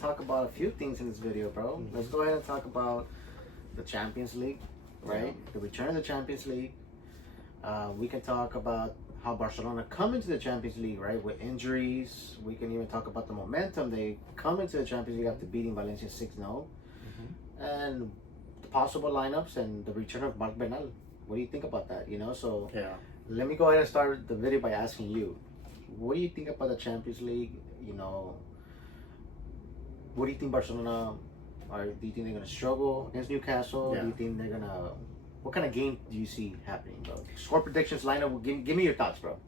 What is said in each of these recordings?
Talk about a few things in this video, bro. Let's go ahead and talk about the Champions League, right? The return of the Champions League. We can talk about how Barcelona come into the Champions League, right, with injuries. We can even talk about the momentum they come into the Champions League after beating Valencia 6-0. And the possible lineups and the return of Marc Bernal. What do you think about that? Let me go ahead and start the video by asking you, what do you think about the Champions League? What do you think Barcelona do you think they're gonna struggle against Newcastle? Do you think they're gonna? What kind of game do you see happening, bro? Score predictions, lineup. Give me your thoughts, bro.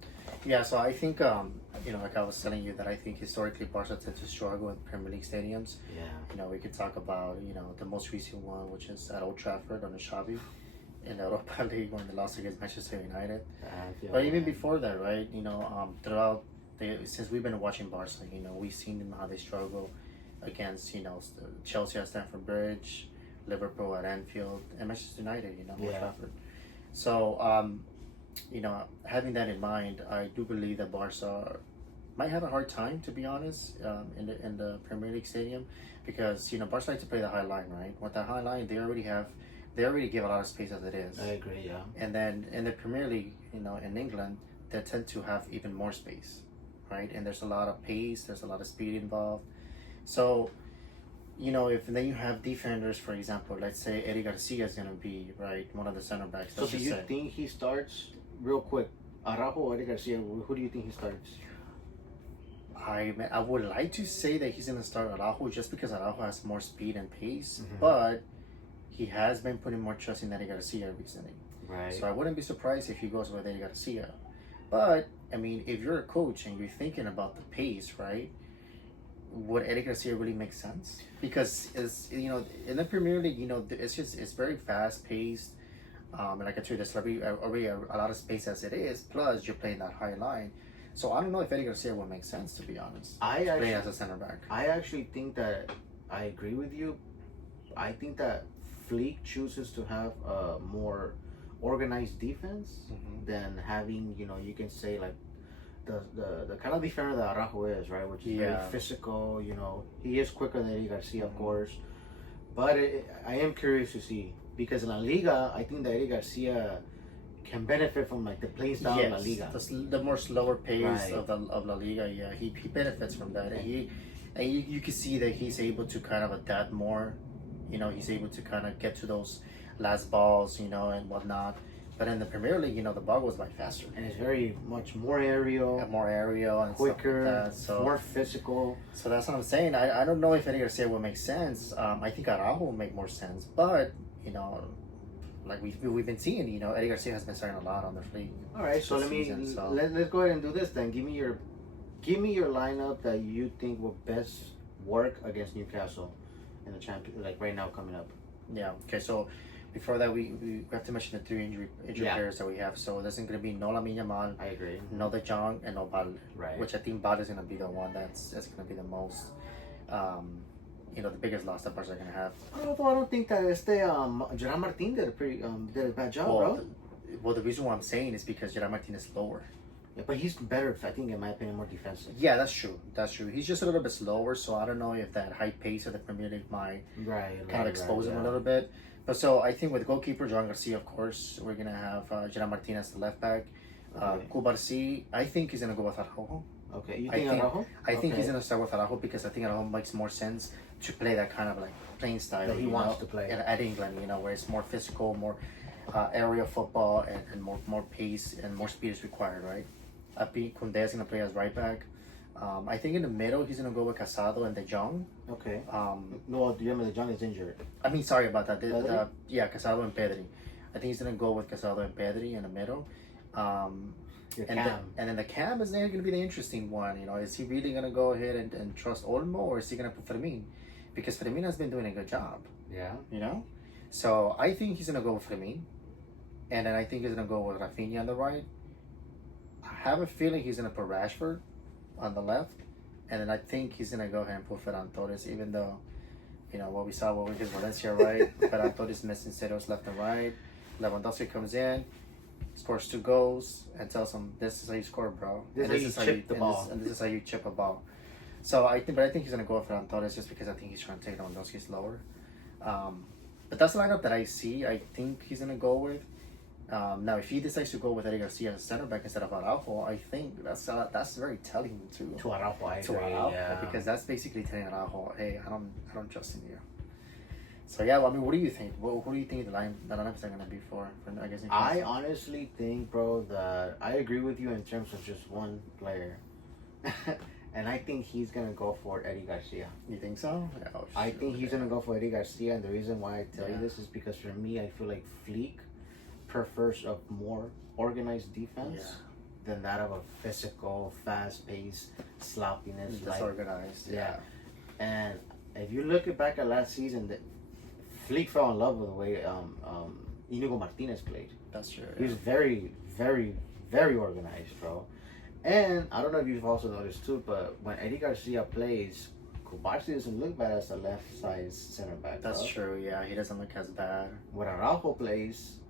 Yeah, so I think like I was telling you that I think historically Barca tends to struggle in Premier League stadiums. We could talk about the most recent one, which is at Old Trafford on the Xavi in the Europa League when they lost against Manchester United. But even before that, right? Since we've been watching Barca, we've seen them how they struggle against Chelsea at Stamford Bridge, Liverpool at Anfield, and Manchester United, Old Trafford. So having that in mind, I do believe that Barca might have a hard time, to be honest, in the Premier League stadium, because Barca like to play the high line, right? With that high line, they already give a lot of space as it is. I agree, yeah. And then in the Premier League, in England, they tend to have even more space, right? And there's a lot of pace, there's a lot of speed involved. So, if then you have defenders, for example, let's say Eddie Garcia is going to be, right, one of the center backs. So do you think he starts, real quick, Araujo or Eddie Garcia? Who do you think he starts? I would like to say that he's going to start Araujo just because Araujo has more speed and pace, but he has been putting more trust in Eddie Garcia recently. Right. So I wouldn't be surprised if he goes with Eddie Garcia. But, if you're a coach and you're thinking about the pace, right, would Eddie Garcia really make sense? Because in the Premier League, it's very fast paced. And like I told you, there's already a lot of space as it is. Plus, you're playing that high line. So I don't know if Eddie Garcia would make sense, to be honest. Playing as a center back. I actually think that I agree with you. I think that Fleek chooses to have a more organized defense than having you can say like the kind of defender that Araujo is, right? Which is very physical. He is quicker than Eddie Garcia, of course. But I am curious to see, because in La Liga, I think that Eddie Garcia can benefit from like the playing style of La Liga. The more slower pace of La Liga. Yeah, he benefits from that, and you can see that he's able to kind of adapt more. He's able to kind of get to those last balls, and whatnot. But in the Premier League, the ball goes by faster. And it's very much more aerial. And quicker, stuff like that. So, more physical. So that's what I'm saying. I don't know if Eddie Garcia will make sense. I think Araujo will make more sense. But, like we've been seeing, Eddie Garcia has been starting a lot on the fleet. All right, so let's go ahead and do this then. Give me your lineup that you think will best work against Newcastle in the champion, like right now coming up. Yeah. Okay. So before that, we have to mention the three injury players that we have. So there's going to be no Lamine Yamal, I agree, no De Jong, and no Bal. Right. Which I think Bal is going to be the one that's going to be the most, the biggest loss that Barca are going to have. Although I don't think that Gerard Martin did a bad job, bro. Well, the reason why I'm saying is because Gerard Martin is lower. Yeah, but he's better, I think, in my opinion, more defensive. Yeah, that's true. He's just a little bit slower, so I don't know if that high pace of the Premier League might kind of expose him a little bit. But so I think with goalkeeper Joan Garcia, of course, we're gonna have Gerard Martinez, the left back. Kubarsi, I think he's gonna go with Araujo. Okay, you think Araujo? I think he's gonna start with Araujo because I think Araujo makes more sense to play that kind of like playing style that he wants to play at England. Where it's more physical, more aerial football, and more pace and more speed is required, right? Koundé is going to play as right back. I think in the middle, he's going to go with Casado and De Jong. Okay. No, De Jong is injured. Sorry about that. Casado and Pedri. I think he's going to go with Casado and Pedri in the middle. And then the cam is going to be the interesting one. Is he really going to go ahead and trust Olmo, or is he going to put Fermin? Because Fermin has been doing a good job. Yeah. So I think he's going to go with Fermin. And then I think he's going to go with Rafinha on the right. I have a feeling he's going to put Rashford on the left, and then I think he's going to go ahead and put Ferran Torres, even though, what we saw with his Valencia right, Ferran Torres missing Ceros left and right. Lewandowski comes in, scores 2 goals, and tells him, this is how you score, bro. This is how you chip the ball. And this is how you chip a ball. So I think he's gonna go for Torres just because I think he's trying to take Lewandowski slower. But that's the lineup that I see. I think he's gonna go with. Now, if he decides to go with Eddie Garcia as center back instead of Araujo, I think that's very telling to Araujo, I agree. Araujo, because that's basically telling Araujo, hey, I don't trust in you. So yeah, well, I mean, what do you think? Who do you think the lineups are gonna be for I guess? I honestly think, bro, that I agree with you in terms of just one player, and I think he's gonna go for Eddie Garcia. You think so? Oh, I think he's gonna go for Eddie Garcia, and the reason why I tell you this is because for me, I feel like Fleek prefers a more organized defense than that of a physical, fast-paced sloppiness. Disorganized. Yeah. And if you look back at last season, Fleek fell in love with the way Inigo Martinez played. That's true. He was very, very, very organized, bro. And I don't know if you've also noticed too, but when Eddie Garcia plays, Kubarsi doesn't look bad as a left side center back. That's true. Yeah, he doesn't look as bad. When Araujo plays,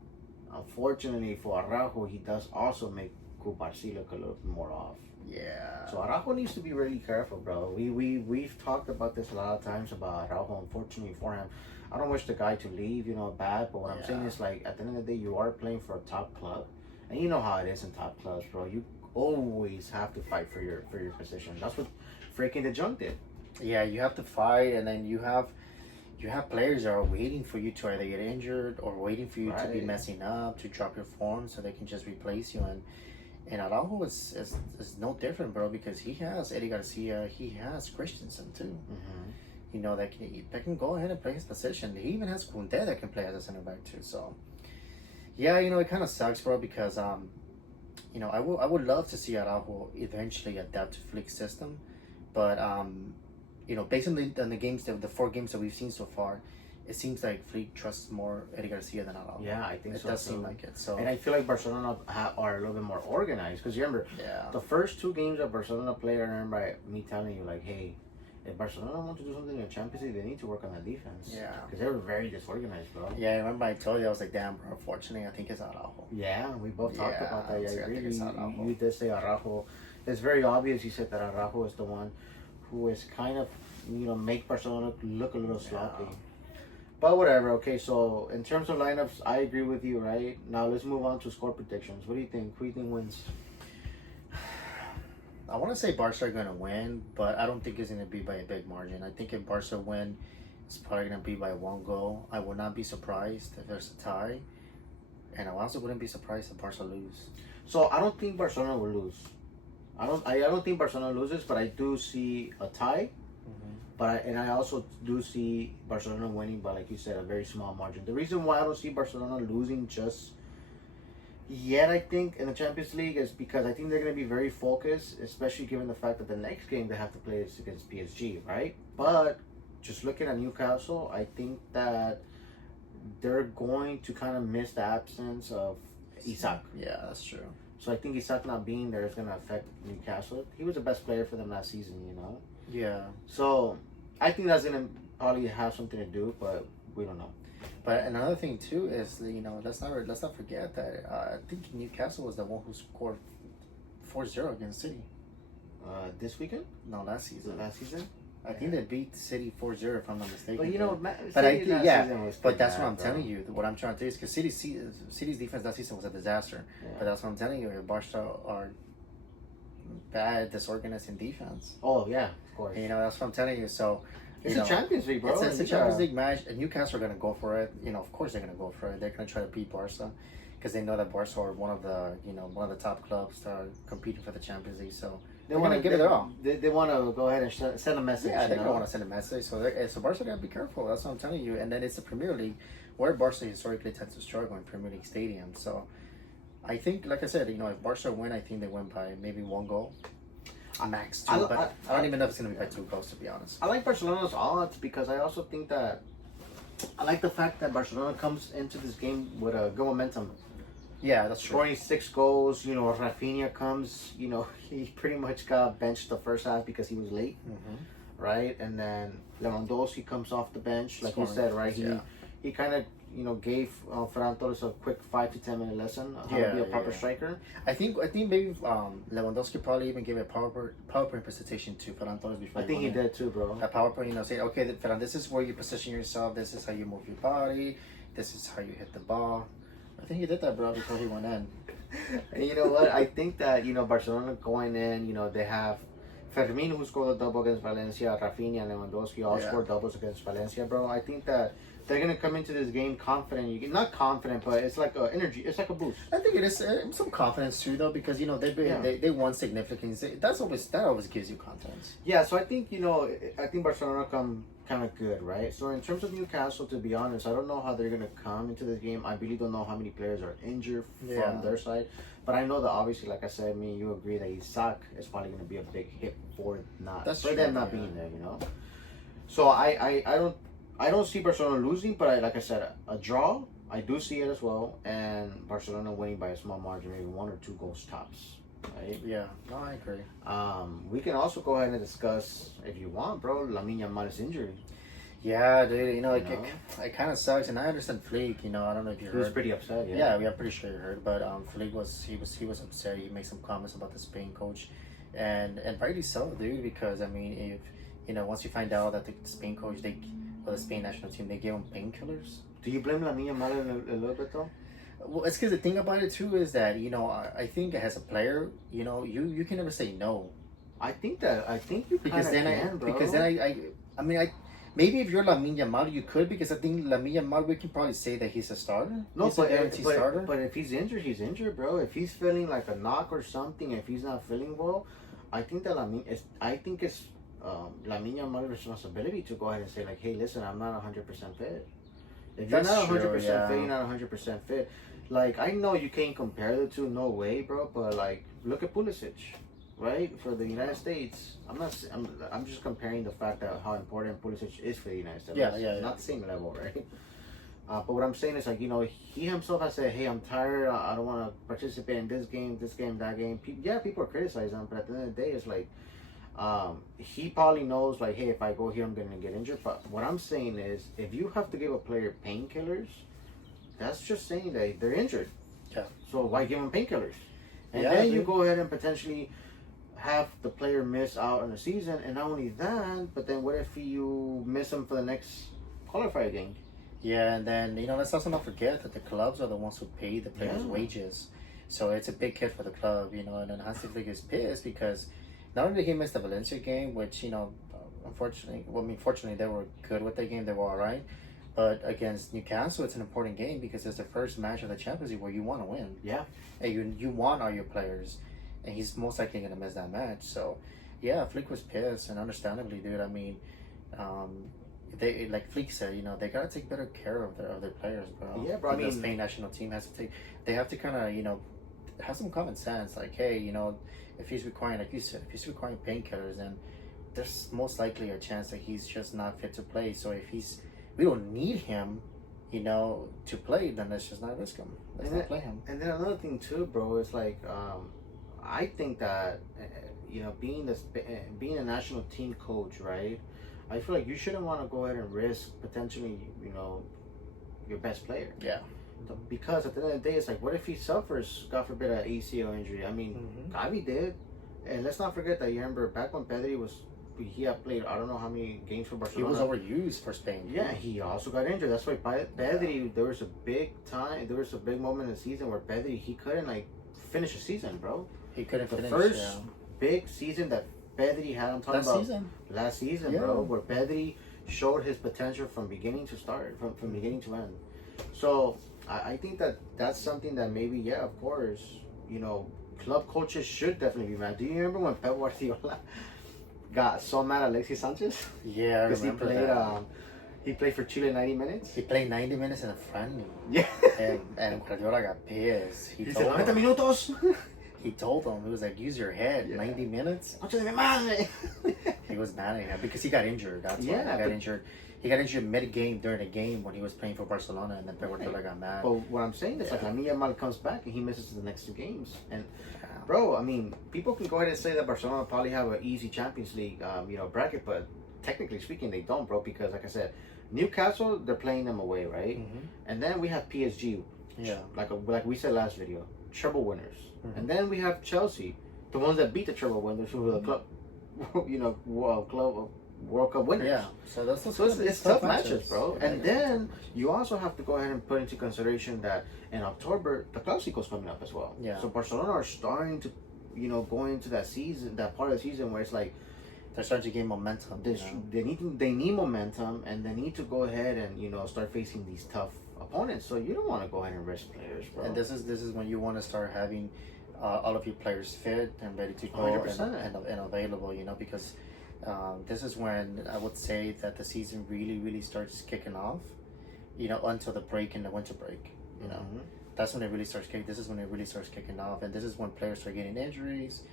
unfortunately for Araujo, he does also make Kubarsi look a little bit more off. Yeah. So Araujo needs to be really careful, bro. We've talked about this a lot of times about Araujo. Unfortunately for him, I don't wish the guy to leave, bad. But what I'm saying is, like, at the end of the day, you are playing for a top club, and you know how it is in top clubs, bro. You always have to fight for your position. That's what freaking De Jong did. Yeah, you have to fight, and then you have players that are waiting for you to either get injured or waiting for you to be messing up, to drop your form, so they can just replace you. And Araujo is no different, bro, because he has Eddie Garcia, he has Christensen too. Mm-hmm. That can go ahead and play his position. He even has Kunde that can play as a center back too. So yeah, it kind of sucks, bro, because I would love to see Araujo eventually adapt to Flick's system, but based on the games, the 4 games that we've seen so far, it seems like Flick trusts more Eddie Garcia than Araujo. Yeah, I think so. It does seem like it. So, and I feel like Barcelona are a little bit more organized, because you remember the first 2 games that Barcelona played. I remember me telling you, like, hey, if Barcelona want to do something in the Champions League, they need to work on the defense. Yeah, because they were very disorganized, bro. Yeah, I remember I told you, I was like, damn, bro. Unfortunately, I think it's Araujo. Yeah, we both talked about that. Yeah, I agree. You You did say Araujo. It's very obvious. You said that Araujo is the one who is kind of make Barcelona look a little sloppy. But whatever. Okay, so in terms of lineups, I agree with you. Right now, let's move on to score predictions. What do you think? Who do you think wins? I want to say Barca are going to win, but I don't think it's going to be by a big margin. I think if Barca win, it's probably going to be by 1 goal. I would not be surprised if there's a tie, and I also wouldn't be surprised if Barca lose. So I don't think Barcelona will lose. I don't think Barcelona loses, but I do see a tie. Mm-hmm. I also do see Barcelona winning by, like you said, a very small margin. The reason why I don't see Barcelona losing just yet, I think, in the Champions League is because I think they're going to be very focused, especially given the fact that the next game they have to play is against PSG, right? But just looking at Newcastle, I think that they're going to kind of miss the absence of Isak. Yeah, that's true. So I think Isak not being there is going to affect Newcastle. He was the best player for them last season, Yeah. So I think that's going to probably have something to do, but we don't know. But another thing too is, let's not forget that I think Newcastle was the one who scored 4-0 against City. This weekend? No, last season. Last season? I think they beat City 4-0 if I'm not mistaken. But but that's what I'm telling you. What I'm trying to tell you is because City's defense last season was a disaster. Yeah. But that's what I'm telling you. If Barca are bad, disorganized in defense. Oh yeah, of course. That's what I'm telling you. So. It's a Champions League, bro. It's a Champions League match, and Newcastle are going to go for it. Of course they're going to go for it. They're going to try to beat Barca because they know that Barca are one of the top clubs that are competing for the Champions League. So they want to give it their all. They want to go ahead and send a message. Yeah, they want to send a message. So Barca got to be careful. That's what I'm telling you. And then it's the Premier League, where Barca historically tends to struggle in Premier League stadiums. So I think, like I said, if Barca win, I think they win by maybe 1 goal. Max 2, but I don't even know if it's going to be by 2 goals, to be honest. I like Barcelona's odds because I also think that I like the fact that Barcelona comes into this game with a good momentum. Yeah, that's true. Scoring 6 goals, Rafinha comes, he pretty much got benched the first half because he was late, right? And then Lewandowski comes off the bench, like you said, right? he kind of gave Ferran Torres a quick 5 to 10 minute lesson on how to be a proper striker. I think maybe Lewandowski probably even gave a PowerPoint presentation to Ferran Torres before. I think he did too, bro. A PowerPoint, saying, okay, Ferran, this is where you position yourself. This is how you move your body. This is how you hit the ball. I think he did that, bro, before he went in. And you know what? I think that Barcelona going in, they have Fermin, who scored a double against Valencia, Rafinha and Lewandowski all scored doubles against Valencia, bro. I think that they're gonna come into this game confident. Not confident, but it's like a energy. It's like a boost. I think it is some confidence too, though, because they won significance. That always gives you confidence. Yeah, so I think Barcelona come kind of good, right? So in terms of Newcastle, to be honest, I don't know how they're gonna come into this game. I really don't know how many players are injured from their side, but I know that obviously, like I said, me and you agree that Isaac is probably gonna be a big hit for them not being there, So I don't see Barcelona losing, but like I said, a draw, I do see it as well, and Barcelona winning by a small margin, maybe 1 or 2 goals tops. Right? Yeah, no, I agree. We can also go ahead and discuss, if you want, bro, Lamine Yamal's injury. Yeah, dude, it kind of sucks, and I understand Fleek. I don't know if you heard. He was pretty upset. Yeah, I'm pretty sure you heard. But Fleek was upset. He made some comments about the Spain coach, and rightly so, dude. Because I mean, if once you find out that the Spain coach, the Spain national team, they gave him painkillers. Do you blame Lamine Yamal a little bit though? Well, it's because the thing about it too is that I think as a player, you can never say no. I think you because then bro. Because then I mean maybe if you're Lamine Yamal, you could, because I think Lamine Yamal, we can probably say that he's a starter. No, he's a guaranteed starter. But if he's injured, bro. If he's feeling like a knock or something, if he's not feeling well, I think that it's Lamine Yamal's responsibility to go ahead and say like, hey, listen, I'm not 100% fit. If you're not 100% fit, you're not 100% fit. Like, I know you can't compare the two, no way, bro. But like, look at Pulisic, right? For the United States, I'm just comparing the fact that how important Pulisic is for the United States. Yeah. Not the same level, right? But what I'm saying is like, he himself has said, hey, I'm tired. I don't want to participate in this game, that game. People are criticizing him, but at the end of the day, it's like, he probably knows like, hey, if I go here, I'm gonna get injured. But what I'm saying is, if you have to give a player painkillers, that's just saying that they're injured. Yeah. So why give them painkillers? And then you go ahead and potentially have the player miss out on the season. And not only that, but then what if you miss them for the next qualifier game? Yeah, and then let's also not forget that the clubs are the ones who pay the players' wages. So it's a big hit for the club, and then Hansi Flick is pissed because not only did he miss the Valencia game, which fortunately they were good with the game, they were all right. But against Newcastle, it's an important game because it's the first match of the Champions League where you want to win. Yeah. And you want all your players, and he's most likely going to miss that match. So, yeah, Flick was pissed, and understandably, dude. I mean, they, like Flick said, they got to take better care of their players, bro. Yeah, bro. The Spain national team has to they have to kind of, have some common sense. Like, hey, if he's requiring, like you said, if he's requiring painkillers, then there's most likely a chance that he's just not fit to play. So if we don't need him, to play, then let's just not risk him. Let's not play him. And then another thing too, bro, is like, I think that, being a national team coach, right? I feel like you shouldn't want to go ahead and risk potentially, your best player. Yeah. Because at the end of the day, it's like, what if he suffers, God forbid, an ACL injury? I mean, Gavi did. And let's not forget that, you remember, back when Pedri he had played, I don't know how many games for Barcelona. He was overused for Spain. Yeah, he also got injured. That's why Pedri, there was a big moment in the season where Pedri, he couldn't, like, finish a season, bro. He couldn't finish, the first big season that Pedri had, I'm talking about last season, bro, where Pedri showed his potential from beginning to start, from beginning to end. So, I think that's something that maybe, of course, club coaches should definitely be mad. Do you remember when Pep Guardiola got so mad at Alexis Sanchez? Yeah, I remember that. He played for Chile 90 minutes. He played 90 minutes in a friendly. Yeah. and Guardiola got pissed. He said, 90 minutos. He told him, he was like, use your head, 90 minutes. He was mad at him because he got injured. That's why he got injured. He got injured mid-game during the game when he was playing for Barcelona, and then Pep Guardiola got mad. But what I'm saying is, like, Lamine Yamal comes back and he misses the next 2 games. And, bro, I mean, people can go ahead and say that Barcelona probably have an easy Champions League, bracket, but technically speaking, they don't, bro, because like I said, Newcastle, they're playing them away, right? And then we have PSG, like we said last video, treble winners. And then we have Chelsea, the ones that beat the treble winners, who were the club, World Cup winners. Yeah, so it's tough matches, bro. Yeah, and then you also have to go ahead and put into consideration that in October the Clásico's coming up as well. Yeah. So Barcelona are starting to, go into that season, that part of the season where it's like they're starting to gain momentum. They need momentum, and they need to go ahead and start facing these tough opponents. So you don't want to go ahead and risk players, bro. And this is when you want to start having all of your players fit and ready to go 100%. and available. Because. This is when I would say that the season really starts kicking off, until the break and the winter break. That's when it really starts kicking. This is when it really starts kicking off, and this is when players start getting injuries,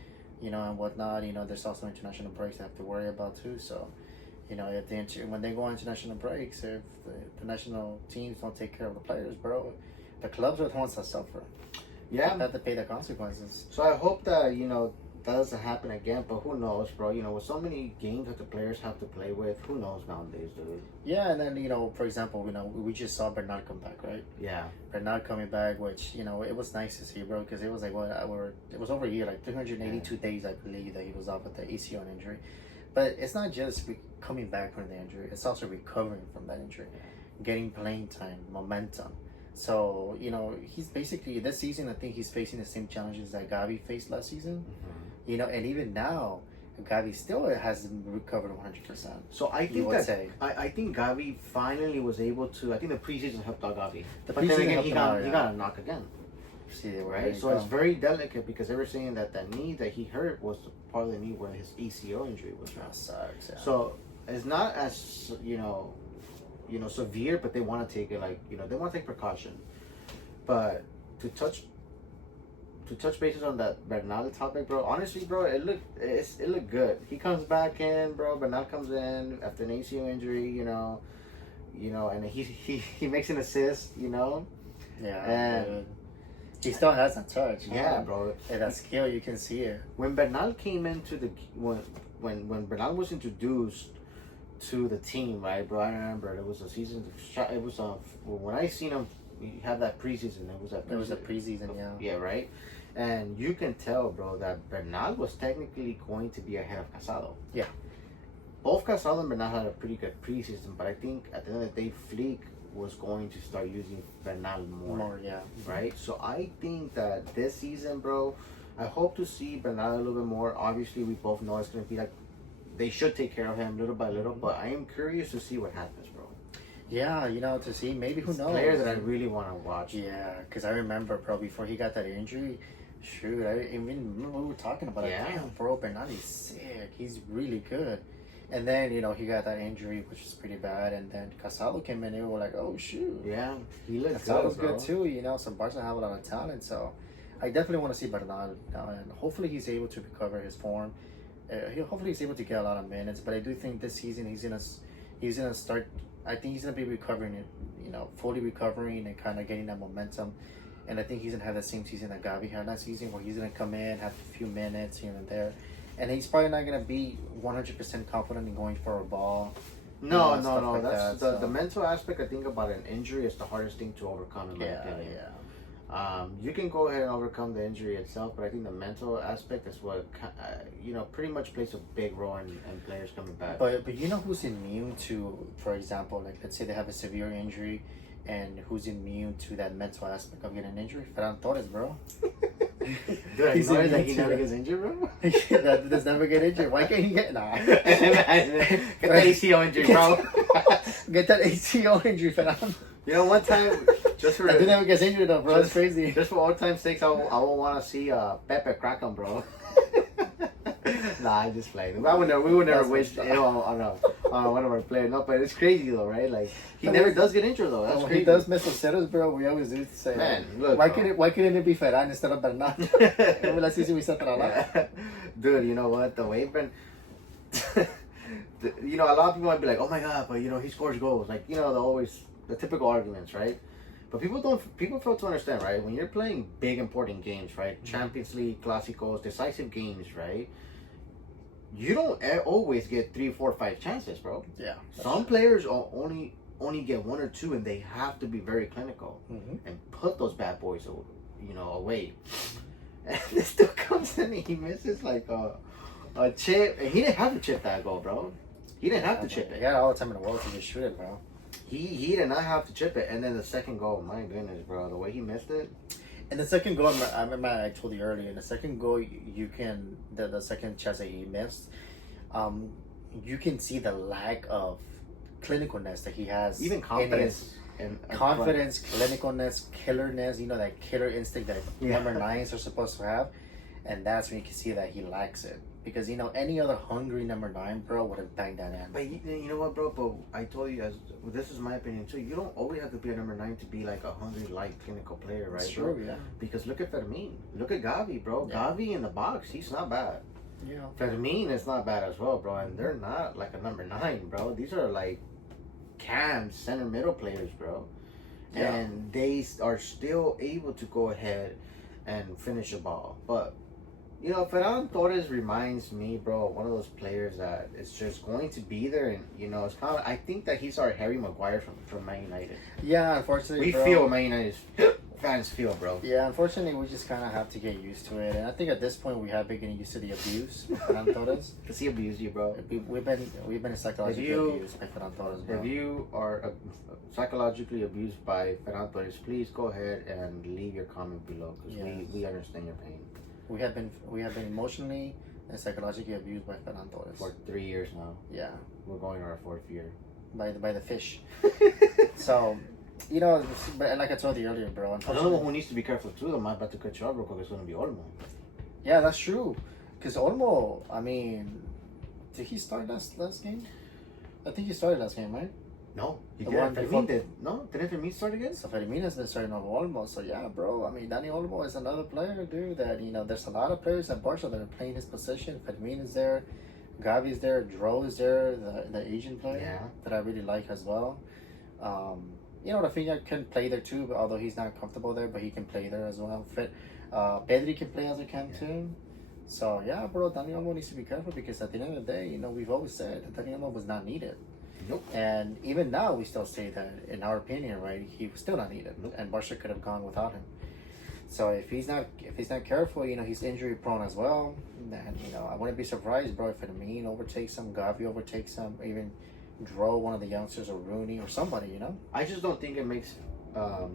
and whatnot. There's also international breaks they have to worry about too. So, if when they go on international breaks, if the national teams don't take care of the players, bro, the clubs are the ones that suffer. Yeah, they have to pay the consequences. So I hope that that doesn't happen again, but who knows, bro? With so many games that the players have to play with, who knows nowadays, dude? Yeah, and then for example, we just saw Bernard come back, right? Yeah. Bernard coming back, which it was nice to see, bro, because it was like it was over a year, like 382 days, I believe, that he was off with the ACL injury. But it's not just coming back from the injury; it's also recovering from that injury, getting playing time, momentum. So he's basically this season. I think he's facing the same challenges that Gavi faced last season. And even now, Gavi still hasn't recovered 100%. So I think I think Gavi finally was able to. I think the preseason helped out Gavi. But then again, he got a knock again. See, right? So it's very delicate because they were saying that knee that he hurt was part of the knee where his ACL injury was. That sucks. Yeah. So it's not as severe, but they want to take it they want to take precaution. But to touch bases on that Bernal topic, bro. Honestly, bro, it looked good. He comes back in, bro. Bernal comes in after an ACL injury, and he makes an assist, Yeah. And he still has a touch. Yeah, bro. And that skill, you can see it. When Bernal came into when Bernal was introduced to the team, right, bro? I remember it was a season. It was when I seen him have that preseason. It was a preseason, yeah. Yeah, right. And you can tell, bro, that Bernal was technically going to be ahead of Casado. Yeah. Both Casado and Bernal had a pretty good preseason, but I think at the end of the day, Flick was going to start using Bernal more. Yeah. Right? So I think that this season, bro, I hope to see Bernal a little bit more. Obviously, we both know it's going to be like, they should take care of him little by little, but I am curious to see what happens, bro. Yeah, to see, maybe, who knows? Players that I really want to watch. Yeah, because I remember, bro, before he got that injury, shoot, I even remember we were talking about it. Damn, bro, Bernal is sick. He's really good. And then, he got that injury, which is pretty bad. And then Casado came in and we were like, oh, shoot. Yeah, he looks good, Casado's good, too, So Barca have a lot of talent. So I definitely want to see Bernal. And hopefully he's able to recover his form. Hopefully he's able to get a lot of minutes. But I do think this season he's gonna start. I think he's gonna be recovering it, fully recovering and kind of getting that momentum. And I think he's gonna have the same season that Gavi had last season, where he's gonna come in, have a few minutes here and there, and he's probably not gonna be 100% confident in going for a ball. No. Like that's the mental aspect. I think about an injury is the hardest thing to overcome in my opinion. Yeah. You can go ahead and overcome the injury itself, but I think the mental aspect is what pretty much plays a big role in players coming back. But who's immune to, for example, like let's say they have a severe injury, and who's immune to that mental aspect of getting an injury? Ferran Torres, bro. Dude, he's immune that he never gets injured, bro. That does never get injured. Why can't he get? Nah. Get that ACL injury, bro. Get that ACL injury, Ferran. One time, just for... I never gets injured though, bro. It's crazy. Just for all time's sakes, I will want to see Pepe crack him, bro. Nah, I'm just playing. We would never wish ill on one of our players. No, but it's crazy though, right? Like, he never does get injured though. That's crazy. He does miss the setters, bro. We always do say, man, look, why couldn't it be Ferran instead of Bernal? Last season we said that a lot. Dude, you know what? The way a lot of people might be like, oh my god, but he scores goals. Like, the typical arguments, right? But people fail to understand, right? When you're playing big important games, right? Champions League, Clásicos, decisive games, right? you don't always get 3, 4, 5 chances, bro. Yeah. Some players only get 1 or 2, and they have to be very clinical and put those bad boys, away. And this dude comes in and he misses like a chip, and he didn't have to chip that goal, bro. He didn't have to chip it. He had all the time in the world to just shoot it, bro. He did not have to chip it, and then the second goal, my goodness, bro, the way he missed it. And the second goal, I remember I told you earlier. The second goal, you can the second chance that he missed, you can see the lack of clinicalness that he has, even confidence. Confidence, clinicalness, killerness, that killer instinct that number 9s are supposed to have. And that's when you can see that he lacks it. Because, any other hungry number 9, bro, would have banged that in. But you know what, bro? But I told you, this is my opinion, too. You don't always have to be a number 9 to be like a hungry, light, clinical player, right? It's true, yeah. Because look at Fermin. Look at Gavi, bro. Yeah. Gavi in the box, he's not bad. Yeah. Fermin is not bad as well, bro. And they're not like a number 9, bro. These are like cam center middle players, bro. Yeah. And they are still able to go ahead and finish a ball. But Ferran Torres reminds me, bro, one of those players that is just going to be there, and it's kind of. I think that he's our Harry Maguire from Man United. Yeah, unfortunately, we feel Man United fans feel, bro. Yeah, unfortunately, we just kind of have to get used to it, and I think at this point we have been getting used to the abuse of Ferran Torres. Does he abuse you, bro? We've been psychologically abused by Ferran Torres, bro. If you are psychologically abused by Ferran Torres, please go ahead and leave your comment below, because we understand your pain. We have been emotionally and psychologically abused by Ferran Torres for 3 years now. Yeah, we're going on our 4th year by the fish. So, but like I told you earlier, bro. Another one who needs to be careful too. I'm about to cut you off real quick. It's going to be Olmo. Yeah, that's true. Because Olmo, I mean, did he start last game? I think he started last game, right? No, he didn't. Fermin did. No, didn't Fermin start again? So Fermin has been starting over Olmo. So yeah, bro. I mean, Dani Olmo is another player, dude. That there's a lot of players at Barca that are playing his position. Fermin is there, Gavi is there, Dro is there, the Asian player that I really like as well. Rafinha can play there too, but although he's not comfortable there, but he can play there as well. Pedri can play as a cam too. So yeah, bro. Dani Olmo needs to be careful, because at the end of the day, we've always said that Dani Olmo was not needed. Nope. And even now, we still say that, in our opinion, right, he was still not needed, and Barca could have gone without him. So if he's not careful, he's injury prone as well. And I wouldn't be surprised, bro, if Fermin overtakes him, Gavi overtakes him, even Dro, one of the youngsters, or Rooney, or somebody. I just don't think it makes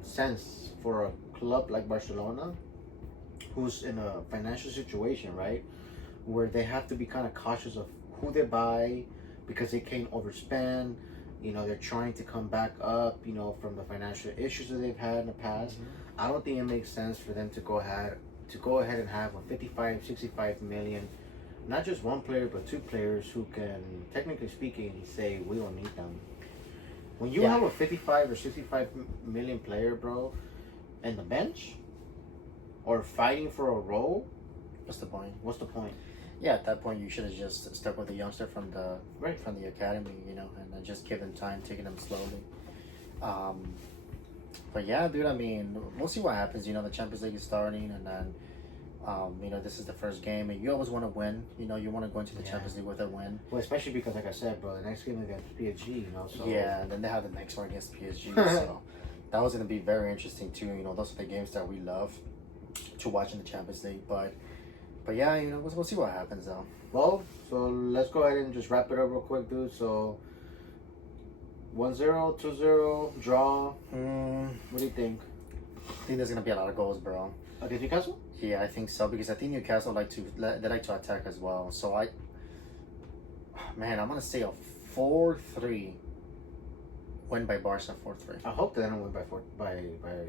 sense for a club like Barcelona, who's in a financial situation, right, where they have to be kind of cautious of who they buy, because they can't overspend. They're trying to come back up, from the financial issues that they've had in the past. I don't think it makes sense for them to go ahead and have a 55, 65 million, not just one player, but 2 players who can, technically speaking, say we don't need them. When you have a 55 or 65 million player, bro, in the bench, or fighting for a role, what's the point? Yeah, at that point you should have just stuck with the youngster from the academy, and then just give them time, taking them slowly. But yeah, dude, I mean, we'll see what happens. The Champions League is starting, and then this is the first game, and you always want to win. You want to go into the Champions League with a win. Well, especially because, like I said, bro, the next game is against PSG. So yeah, and then they have the next one against PSG. So that was going to be very interesting too. Those are the games that we love to watch in the Champions League, But yeah, we'll see what happens though. Well, so let's go ahead and just wrap it up real quick, dude. So 1-0, 2-0, draw. What do you think? I think there's gonna be a lot of goals, bro. Against Newcastle? Yeah, I think so, because I think Newcastle like to attack as well. So I'm gonna say a 4-3 win by Barca, 4-3. I hope they don't win by.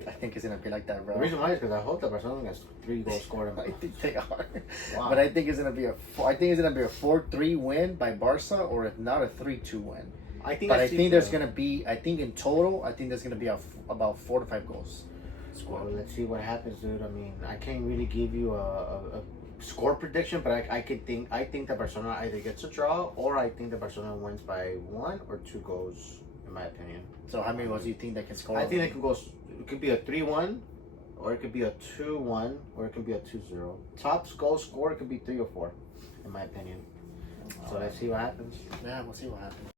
I think it's gonna be like that, bro. The reason why is because I hope that Barcelona gets 3 goals scored. I think they are. Wow. But I think it's gonna be a 4-3 win by Barca, or if not, a 3-2 win. I think there's gonna be. I think in total, there's gonna be about 4 to 5 goals scored. Well, let's see what happens, dude. I mean, I can't really give you a score prediction, but I think that Barcelona either gets a draw, or I think that Barcelona wins by 1 or 2 goals. In my opinion. So how many goals do you think they can score? I think they can go. It could be a 3-1, or it could be a 2-1, or it could be a 2-0. Top goal score, it could be 3 or 4, in my opinion. So let's see what happens. Yeah, we'll see what happens.